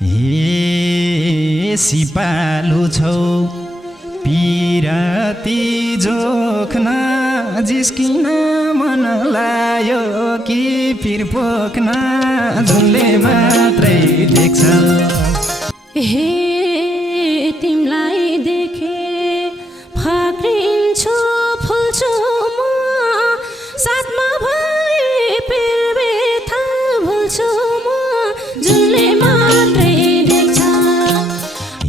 हे सिपालु छौ पिराती जोख्न जिस्किन मन लायो कि पिर पोख्न झुलले मात्रै देख्छ। हे तिमलाई देखे फाक्रिन्छु फुल्छु म साथमा भए पिर्बे था भुल्छु म झुलले मात्रै देख्छ।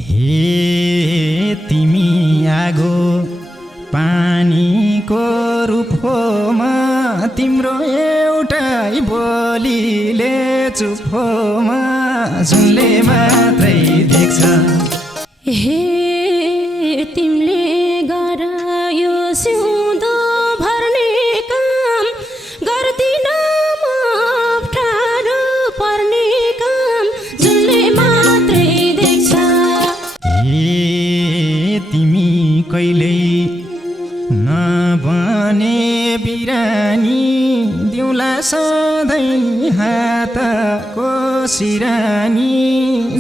हे तिमी आगो पानीको रूप हो म तिम्रो एउटै बोलीले चुप हो म झुलले मात्रै देख्छ। हे तिमीले गर यो सिउँदो भर्ने काम गर्दिन म अप्ठ्यारो पर्ने काम झुलले मात्रै देख्छ। हे तिमी कहिल्यै नबने बिरानी दिउँला सधैँ हातको सिरानी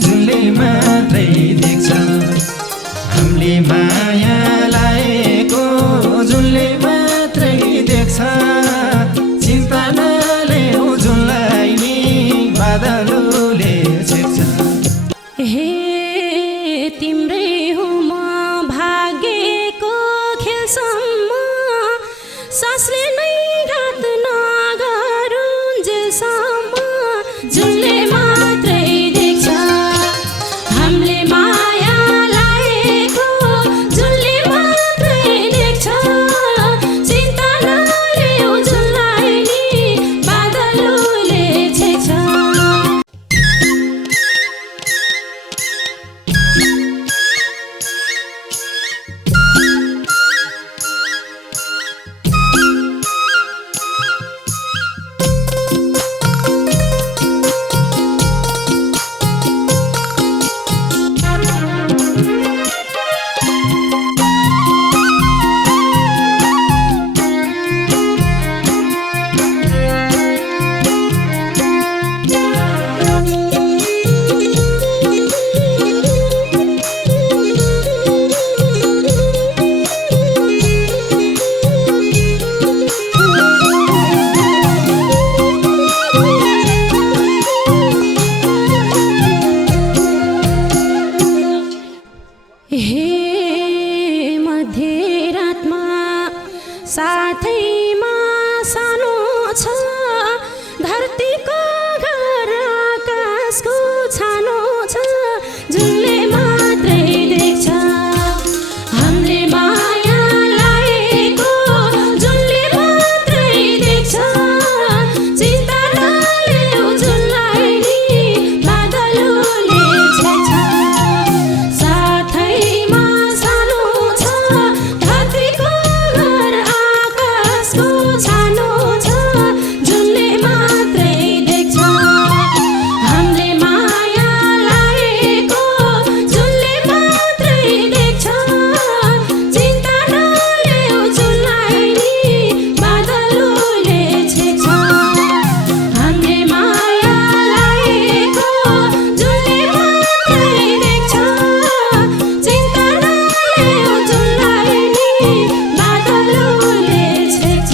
झुलले मात्रै देख्छ। हामीले माया लाएको झुलले मात्रै देख्छ। चिन्ता नलेऊ झुललाई नि बादलले छेक्छ। हे तिम्रै हो म भाग्यको खेलसम्म सासले नै घात नगरुन्जेलसम्म झुलले मात्रै देख्छ। हामीले माया लाएको झुलले मात्रै देख्छ। चिन्ता नलेऊ झुललाई नि बादलले छेक्छ। हे मध्यरातमा साथैमा सानो छ धरतीको घर आकाशको छानो छ झुलले मात्रै देख्छ। हामीले माया लाएको झुलले मात्रै देख्छ। चिन्ता नलेऊ झुललाई नि बादलले छेक्छ। साथैमा सानो छ धरतीको घर आकाशको छानो छ झुलले मात्रै देख्छ। हामीले माया लाएको झुलले मात्रै देख्छ। चिन्ता नलेऊ झुललाई नि बादलले छेक्छ। हामीले माया लाएको झुलले मात्रै देख्छ। चिन्ता नलेऊ झुललाई नि बादलले छेक्छ।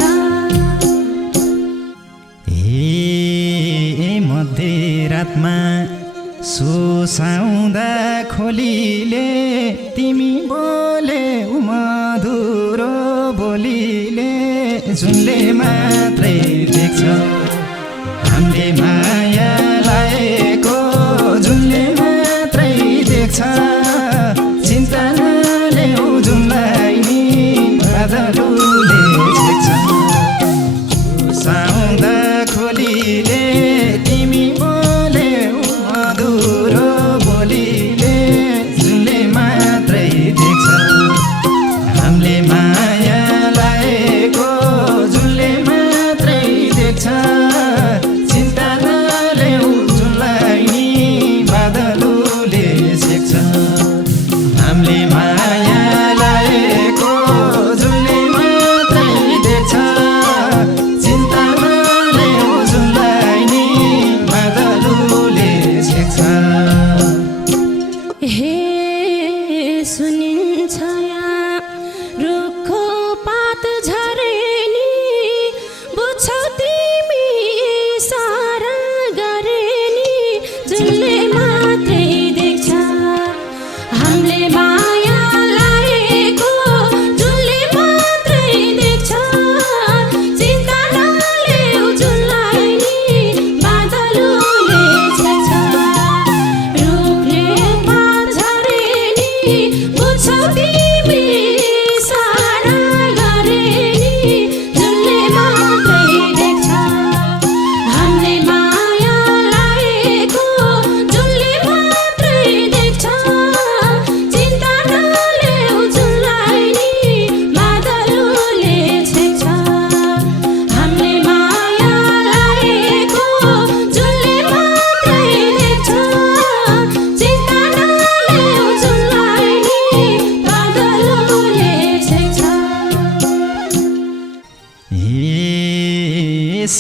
हे मध्यरातमा सुसाउँदा खोलीले तिमी बोले मधुरो बोलीले झुलले मात्रै देख्छ। हामीले माया लाएको झुलले मात्रै देख्छ। चिन्ता नलेऊ झुललाई नि बादलले छेक्छ। सुसाउँदा खोलीले तिमी बोले मधुरो बोलीले झुलले मात्रै देख्छ। हामीले माया लाएको झुलले मात्रै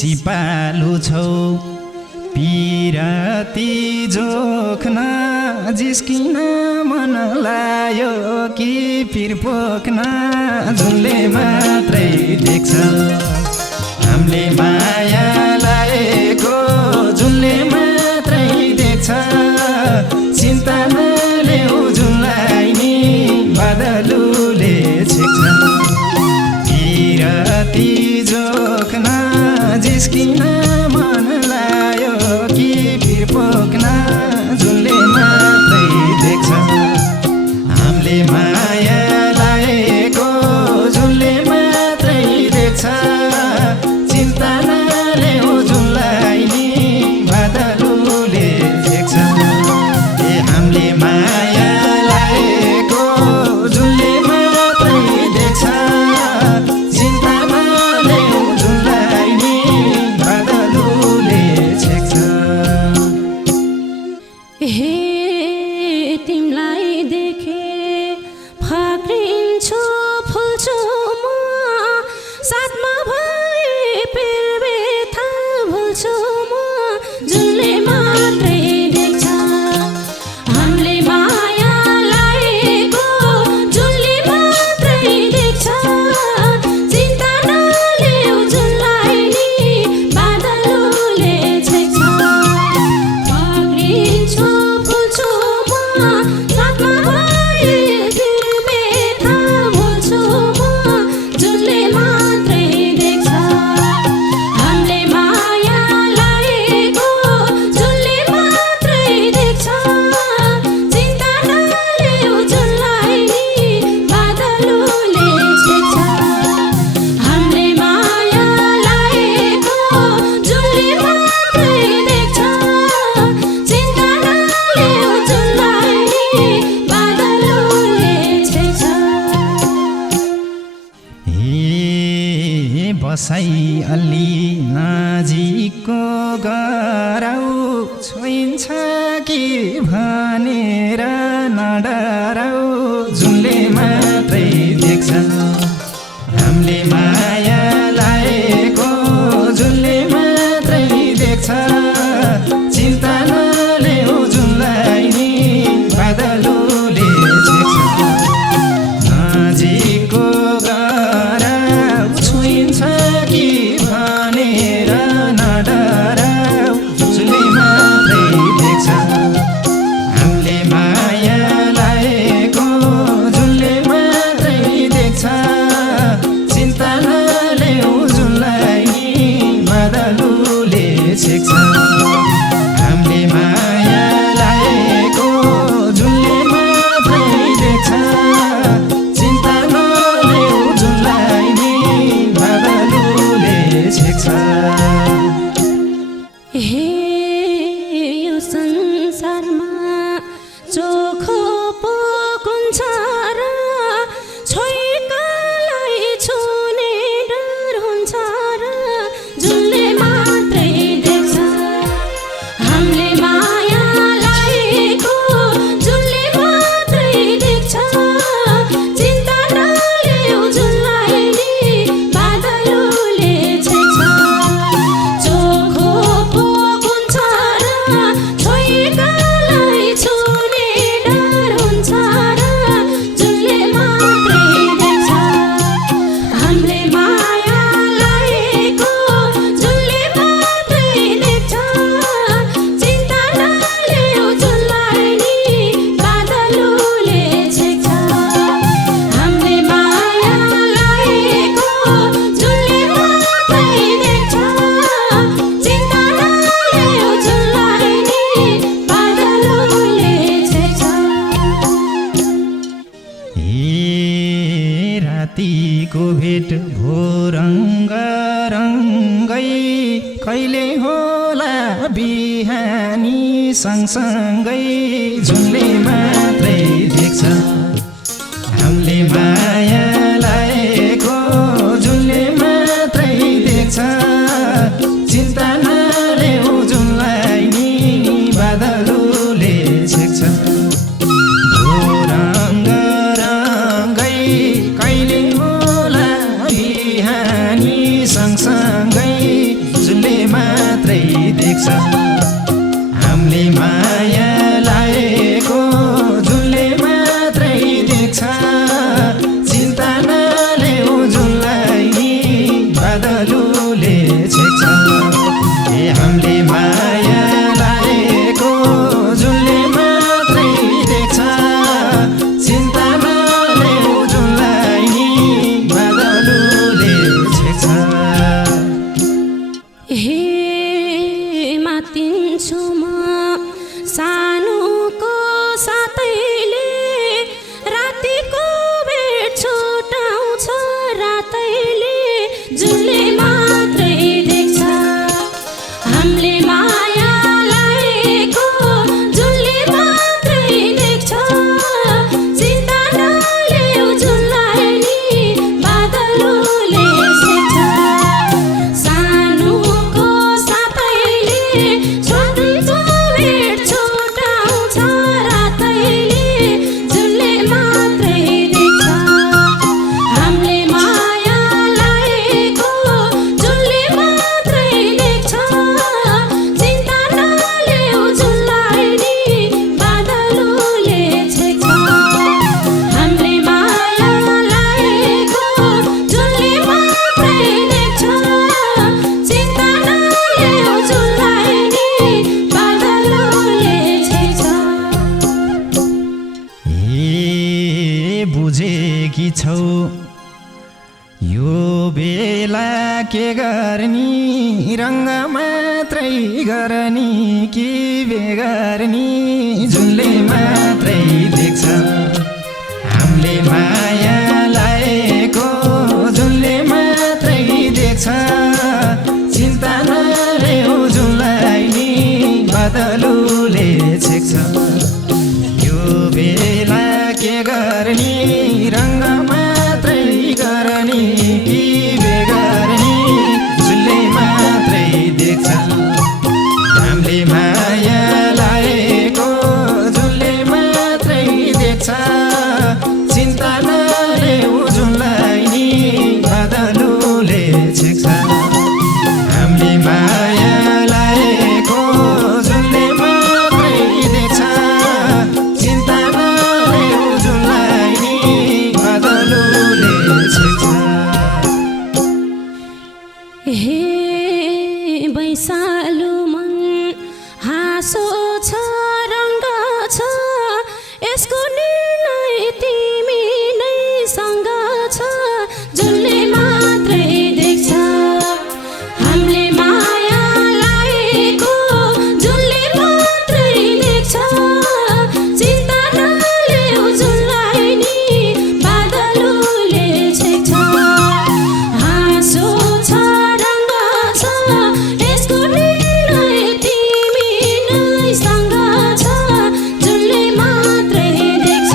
सिपालु छौ पिराती जोख्न जिस्किन मन लायो कि पिर पोख्न जुनले मात्रै देख्छ हामीले माया लागेको जुनले मात्रै देख्छ चिन्ता नलेऊ जुनलाई नि बादलुले छेक्छ पिराती जोख्न जिस्किन मन लायो कि पिर पोख्न जुनले मात्रै देख्छ हामीले माया लागेको जुनले मात्रै देख्छ चिन्ता नलेऊ जुनलाई नि बादलुले छेक्छ ए हामीले माया लागेको जुनले मात्रै देख्छ चिन्ता नलेऊ जुनलाई नि बादलुले छेक्छ हे तिमलाई देखे फाक्रिन्छु फुल्छु म साथमा भए पेरबेथा भुल्छु म जुनले मात्रै देख्छ हामीले माया लागेको जुनले मात्रै देख्छ चिन्ता नलेऊ जुनलाई नि बादलुले छेक्छ फाक्रिन्छु फुल्छु म साथमा भए पेरबेथा भुल्छु म जुनले मात्रै देख्छ हामीले माया लागेको जुनले मात्रै देख्छ चिन्ता नलेऊ जुनलाई नि बादलुले छेक्छ हामीले माया लागेको जुनले मात्रै देख्छ चिन्ता नलेऊ जुनलाई नि बादलुले छेक्छ ए बसाई अलि नजिकको गराउ छोइन्छ कि भनेर नडराउ जुनले मात्रै देख्छ हामीले माया लागेको जुनले मात्रै देख्छ चिन्ता नलेऊ जुनलाई नि बादलुले छेक्छ नजिकको गराउ छोइन्छ कि भनेर नडराउ जुनले मात्रै देख्छ हामीले माया लागेको जुनले मात्रै देख्छ चिन्ता नलेऊ जुनलाई नि बादलुले छेक्छ हामीले माया लागेको जुनले मात्रै देख्छ चिन्ता नलेऊ जुनलाई नि बादलुले छेक्छ हे यो संसारमा चोखो पोकुन्छ र छोइकालाई छुने डर हुन्छ र जुनले मात्रै देख्छ हामीले माया लागेको जुनले मात्रै देख्छ चिन्ता नलेऊ जुनलाई नि बादलुले छेक्छ चोखो पोकुन्छ र छोइकालाई छुने डर हुन्छ र जुनले मात्रै देख्छ हामीले माया लागेको जुनले मात्रै देख्छ चिन्ता नलेऊ जुनलाई नि बादलुले छेक्छ हामीले माया लागेको जुनले मात्रै देख्छ चिन्ता नलेऊ जुनलाई नि बादलुले छेक्छ ए रातिको भेट भोरङ्ग रङ्गै कहिले होला बिहानी सँगसँगै जुनले मात्रै देख्छ हामीले माया लागेको जुनले मात्रै देख्छ चिन्ता नलेऊ जुनलाई नि बादलुले छेक्छ भोरङ्ग रङ्गै कहिले होला बिहानी सँगसँगै जुन छौ यो बेला के गर्ने रङ्ग मात्रै गर्ने कि बेगर्नी जुनले मात्रै देख्छ हामीले माया लाएको जुनले मात्रै देख्छ चिन्ता नलेऊ जुनलाई नि बादलुले छेक्छ यो बेला के गर्ने रङ्ग मात्रै गर्ने कि बेगर्नी जुनले मात्रै देख्छ हामीले माया लाएको जुनले मात्रै देख्छ चिन्ता नलेऊ जुनलाई नि बादलुले छेक्छ हामीले माया लाएको जुनले मात्रै देख्छ चिन्ता नलेऊ जुनलाई नि बादलुले छेक्छ हे बैसालु मन हाँसो छ रङ्ग छ यसको निर्णय तिमी नै सँग छ जुनले मात्रै देख्छ हामीले माया लाएको जुनले मात्रै देख्छ चिन्ता नलेऊ जुनलाई नि बादलुले छेक्छ हाँसो छ रङ्ग छ यसको निर्णय तिमी नै सँग छ जुनले मात्रै देख्छ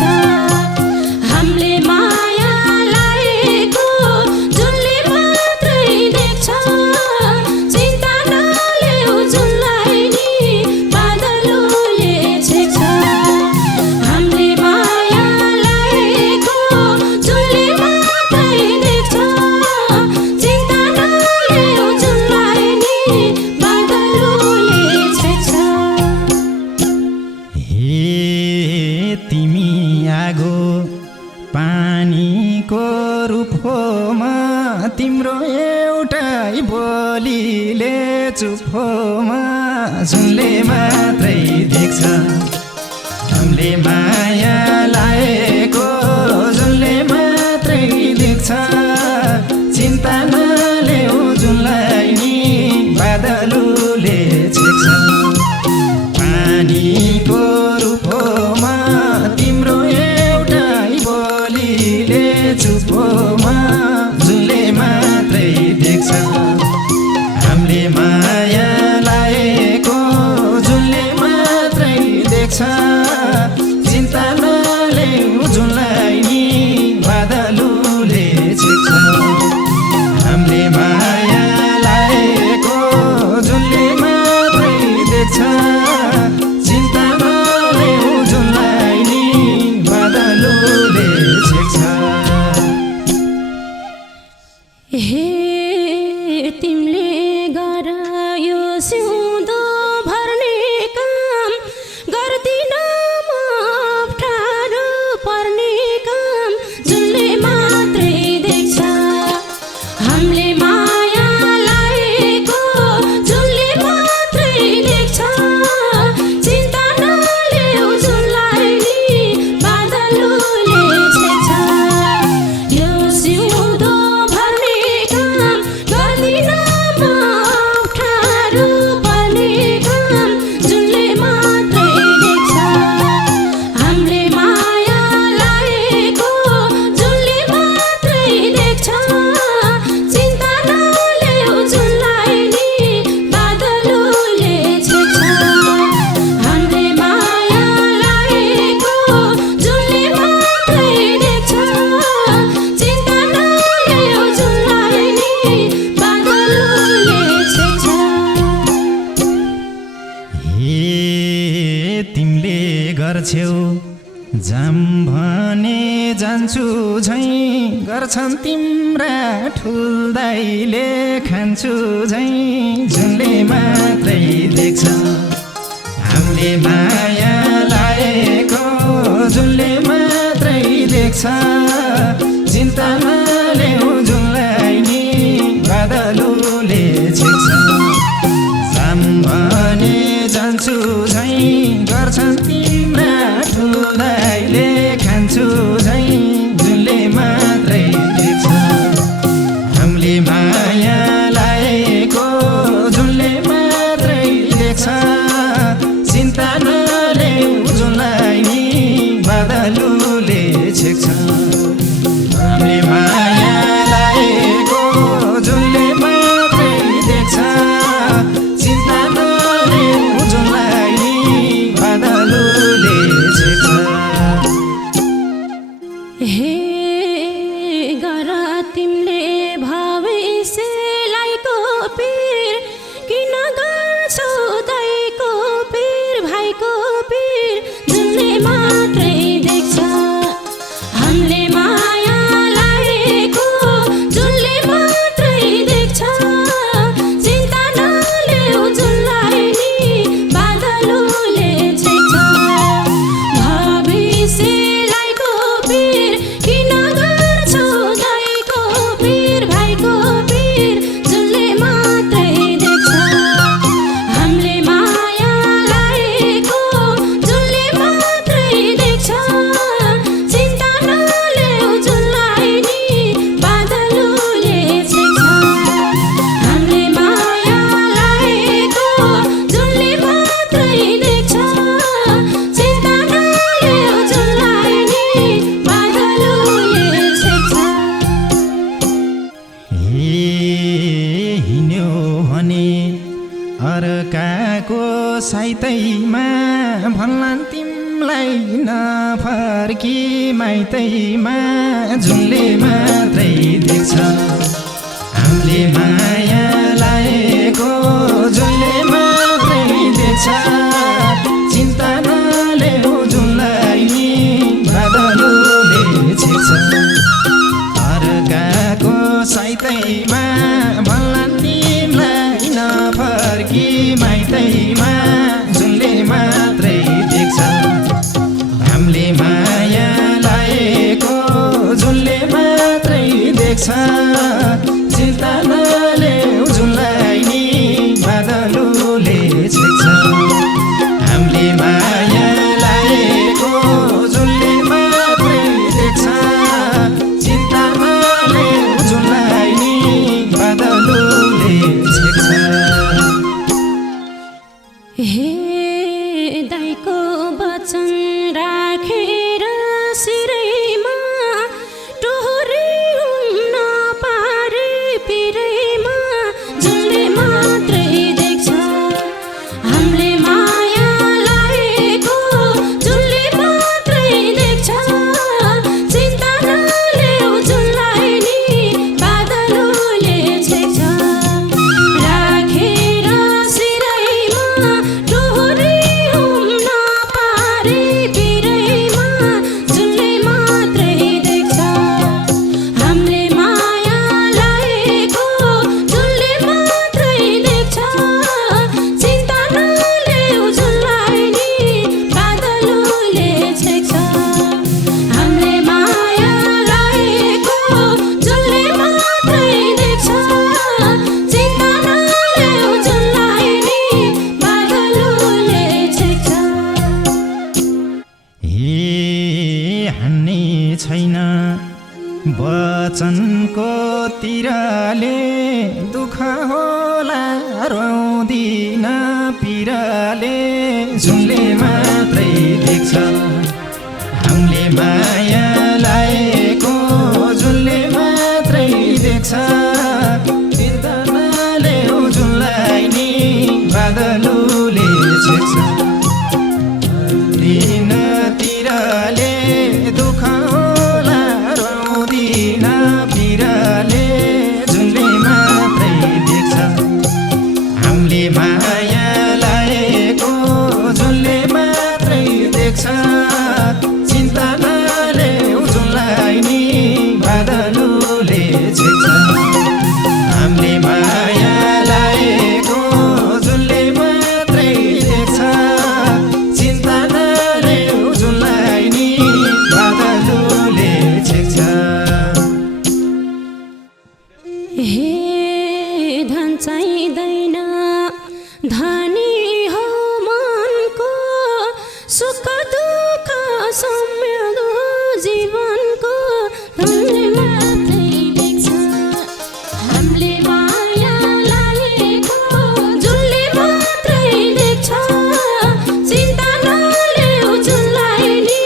हामीले माया लाएको जुनले मात्रै देख्छ चिन्ता नलेऊ जुनलाई नि बादलुले छेक्छ हामीले माया लाएको जुनले मात्रै देख्छ चिन्ता नलेऊ जुनलाई नि बादलुले छेक्छ हे तिमी आगो पानीको रूप हो म तिम्रो एउटै बोलीले चुप हो म जुनले मात्रै देख्छ हामीले माया लाएको जुनले मात्रै देख्छ चिन्ता नलेऊ जुनलाई नि बादलुले छेक्छ पानीको रूप हो म तिम्रो एउटै बोलीले चुप हो म जुनले मात्रै देख्छ हामीले माया लाएको जुनले मात्रै देख्छ चिन्ता नलेऊ जुनलाई नि बादलुले छेक्छ हामीले माया लाएको जुनले मात्रै देख्छ चिन्ता नलेऊ जुनलाई नि बादलुले छेक्छ हे तिमीले गर यो सिउँदो भर्ने काम गर्दिन म अप्ठ्यारो पर्ने काम जुनले मात्रै देख्छ हामीले माया लाएको जुनले मात्रै देख्छ चिन्ता नलेऊ जुनलाई नि बादलुले छेक्छ यो सिउँदो भर्ने काम गर्दिन म अप्ठ्यारो पर्ने काम जुनले मात्रै देख्छ हामीले माया लाएको जुनले मात्रै देख्छ चिन्ता नलेऊ जुनलाई नि बादलुले छेक्छ हामीले माया लाएको जुनले मात्रै देख्छ चिन्ता नलेऊ जुनलाई नि बादलुले छेक्छ हे तिमीले गर्छौ जाम भने जान्छु झैँ गर्छन् तिम्रा ठुल्दाइले खान्छु झैँ जुनले मात्रै देख्छ हामीले माया लाएको जुनले मात्रै देख्छ चिन्ता नलेऊ जुनलाई नि बादलुले छेक्छ जाम भने जान्छु झैँ गर्छन् तिम्रा ठुल्दाइले खान्छु झैँ जुनले मात्रै साइतैमा भन्लान् तिमलाई नफर्की माइतैमा जुनले मात्रै देख्छ हामीले माया लाएको जुनले मात्रै देख्छ चिन्ता नलेऊ जुनलाई नि बादलले छेक्छ अर्काको साइतैमा भन्लान् तिमलाई नफर्की माइतैमा जुनले मात्रै देख्छ हामीले माया लाएको जुनले मात्रै देख्छ चिन्ता नलेऊ जुनलाई नि बादलले छेक्छ हामीले माया लाएको जुनले मात्रै देख्छ चिन्ता नलेऊ जुनलाई नि बादलले छेक्छ हे दाइको वचन राखेर सिरैमा टोहरी हुन्न पारे पिरैमा जुनले मात्रै देख्छ हामीले माया लाएको जुनले मात्रै देख्छ चिन्ता नलेऊ जुनलाई नि बादलले छेक्छ राखेर सिरैमा टोहरी हुन्न पारे पिरैमा जुनले मात्रै देख्छ हामीले माया लाएको जुनले मात्रै देख्छ चिन्ता नलेऊ जुनलाई नि बादलले छेक्छ हामीले माया लाएको जुनले मात्रै देख्छ चिन्ता नलेऊ जुनलाई नि बादलले छेक्छ हे हान्ने छैन वचनको तिरले दुःख होला रोदिन पिरले जुनले मात्रै देख्छ हामीले माया लाएको जुनले मात्रै देख्छ चिन्ता नलेऊ जुनलाई नि बादलले छेक्छ दिनतिरले दुःख होला रोदिन पिरले जुनले मात्रै देख्छ हामीले माया लाएको जुनले मात्रै देख्छ चिन्ता नलेऊ जुनलाई नि बादलले छेक्छ हामीले माया लाएको जुनले मात्रै देख्छ चिन्ता नलेऊ जुनलाई नि बादलले छेक्छ हे धन चाहिँदैन धनी हो मनको सुख दुःख सम्यदो जीवनको धनले मात्रै देख्छ हामीले माया लाएको जुनले मात्रै देख्छ चिन्ता नलेऊ जुनलाई नि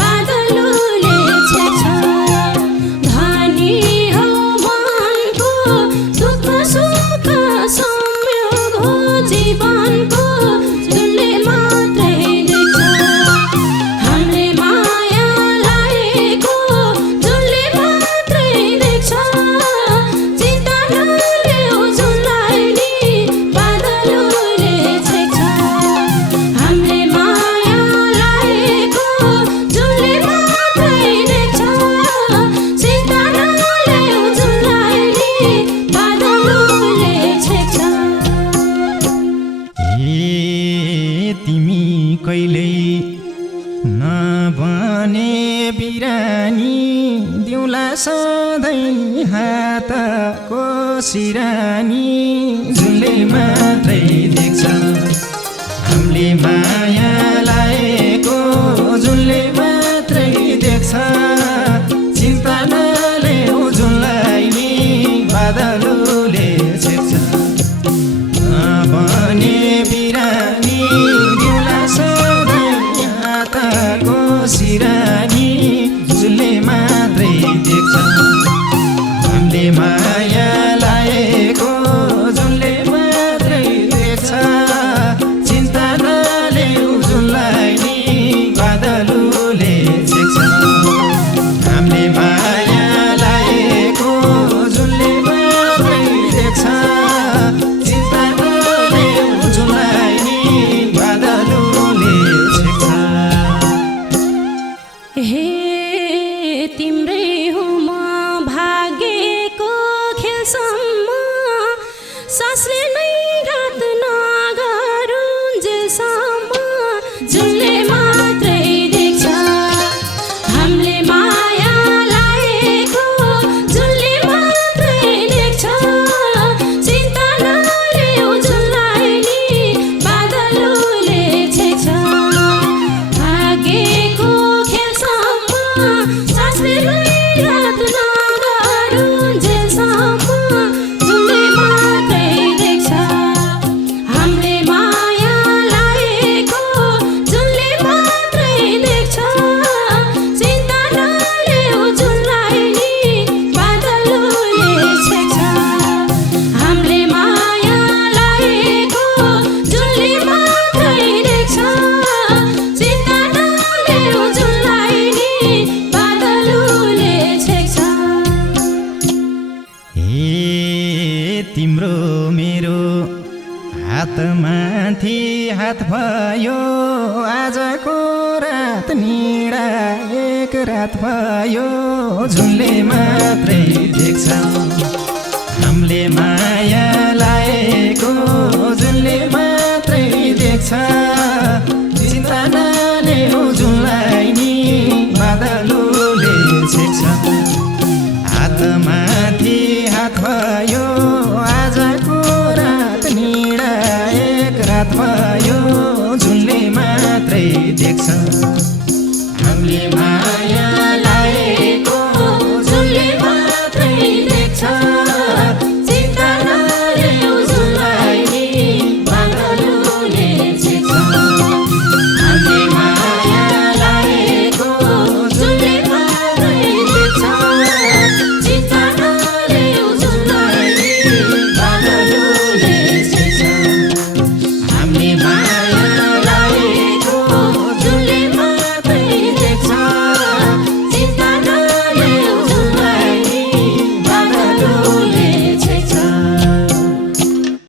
बादलले छेक्छ धनी हो मनको दुःख सुख संयोग हो जीवनको जुनले मात्रै देख्छ हामीले माया लाएको जुनले मात्रै देख्छ चिन्ता नलेऊ जुनलाई नि बादलले छेक्छ हामीले माया लाएको जुनले मात्रै देख्छ चिन्ता नलेऊ जुनलाई नि बादलले छेक्छ हे तिमी कहिल्यै नबने बिरानी दिउँला सधैँ हातको सिरानी जुनले मात्रै देख्छ हामीले माया लाएको जुनले मात्रै देख्छ चिन्ता नलेऊ जुनलाई नि बादलले छेक्छ नबने बिरानी दिउँला सधैँ हातको सिरानी जुनले मात्रै देख्छ हामीले माया लाएको जुनले मात्रै देख्छ चिन्ता रात भयो आजको रात निडा एक रात भयो झुलले मात्रै देख्छ हामीले माया लाएको झुलले मात्रै देख्छ चिन्ता नलेऊ झुललाई नि बादलले छेक्छ हातमा